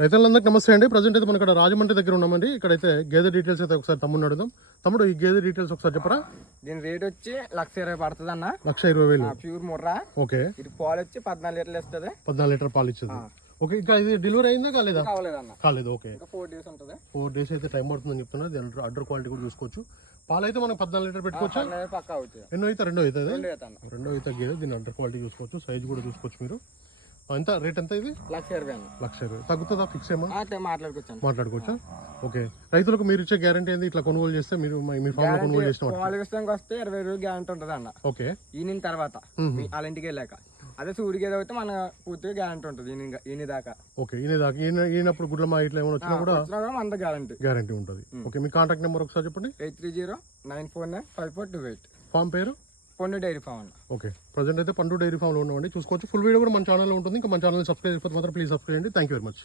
రైతులందరికీ నమస్తే అండి. ప్రజెంట్ అయితే మనం ఇక్కడ రాజమండ్రి దగ్గర ఉన్నామండి. ఇక్కడైతే గేదె డీటెయిల్స్ అయితే ఒకసారి తమ్ముడు అడుగుదాం. తమ్ముడు ఈ గేదె డీటెయిల్స్ ఒకసారి చెప్పరా? దీని రేట్ వచ్చి లక్ష ఇరవై పడుతుంది అన్న లక్ష ఇరవై వేలు. ప్యూర్ ముర్రా. ఓకే. ఇది పాలు వచ్చి పద్నాలుగు లీటర్లు ఇస్తుంది పద్నాలుగు లీటర్ పాలు ఇచ్చేది. ఓకే ఇంకా ఇది డెలివరీ అయిందా కాలేదా? కాలేదు ఓకే. ఫోర్ డేస్ ఉంటుంది. ఫోర్ డేస్ అయితే టైం పడుతుందని చెప్తున్నారు దీని అడ్డర్ క్వాలిటీ కూడా చూసుకోవచ్చు. పాలు అయితే మనం పద్నాలుగు లీటర్ పెట్టుకోవచ్చా? ఎన్నో అయితే రెండో అవుతుంది రెండు అయితే గేదె దీని అడ్డర్ క్వాలిటీ చూసుకోవచ్చు. సైజ్ కూడా చూసుకోవచ్చు మీరు. ఎంత? రేట్ ఎంత ఇది? లక్ష ఇరవై లక్ష ఇరవై. తగ్గుతుందా? ఫిక్స్ ఏమా? మాట్లాడుకోవచ్చాను మాట్లాడుకోవచ్చా ఓకే. రైతులకు మీరు ఇచ్చే గ్యారంటీ ఏంది? ఇట్లా కొనుగోలు చేస్తే మీరు మీ- మీ ఫామ్లో కొనుగోలు చేసిన విషయానికి వస్తే ఇరవై రోజులు గ్యారంటీ ఉంటుంది అన్న. ఓకే. ఈయన తర్వాత మీ- వాళ్ళ ఇంటికి వెళ్ళాక. అదే సూడికి ఏదో అయితే మన పూర్తిగా గ్యారంటీ ఉంటుంది ఈయన ఈయన దాకా ఓకే. ఈయన దాకా ఈయన ఈయనప్పుడు గుడ్లమా ఇట్లా ఏమైనా వచ్చినా కూడా మన గ్యారంటీ గ్యారంటీ ఉంటుంది. ఓకే. మీ కాంటాక్ట్ నెంబర్ ఒకసారి చెప్పండి. Eight three zero nine four nine five four two eight. Farm పేరు? పండు డైరీ ఫామ్ అన్న. ఓకే. ప్రజెంట్ అయితే పండు డైరీ ఫామ్లో ఉన్నామండి. చూసుకోవచ్చు. ఫుల్ వీడియో కూడా మన ఛానల్లో ఉంటుంది. ఇంకా మన ఛానల్ సబ్స్క్రైబ్ చేయకపోతే మాత్రం ప్లీజ్ సబ్స్క్రైబ్ చేయండి. Thank you very much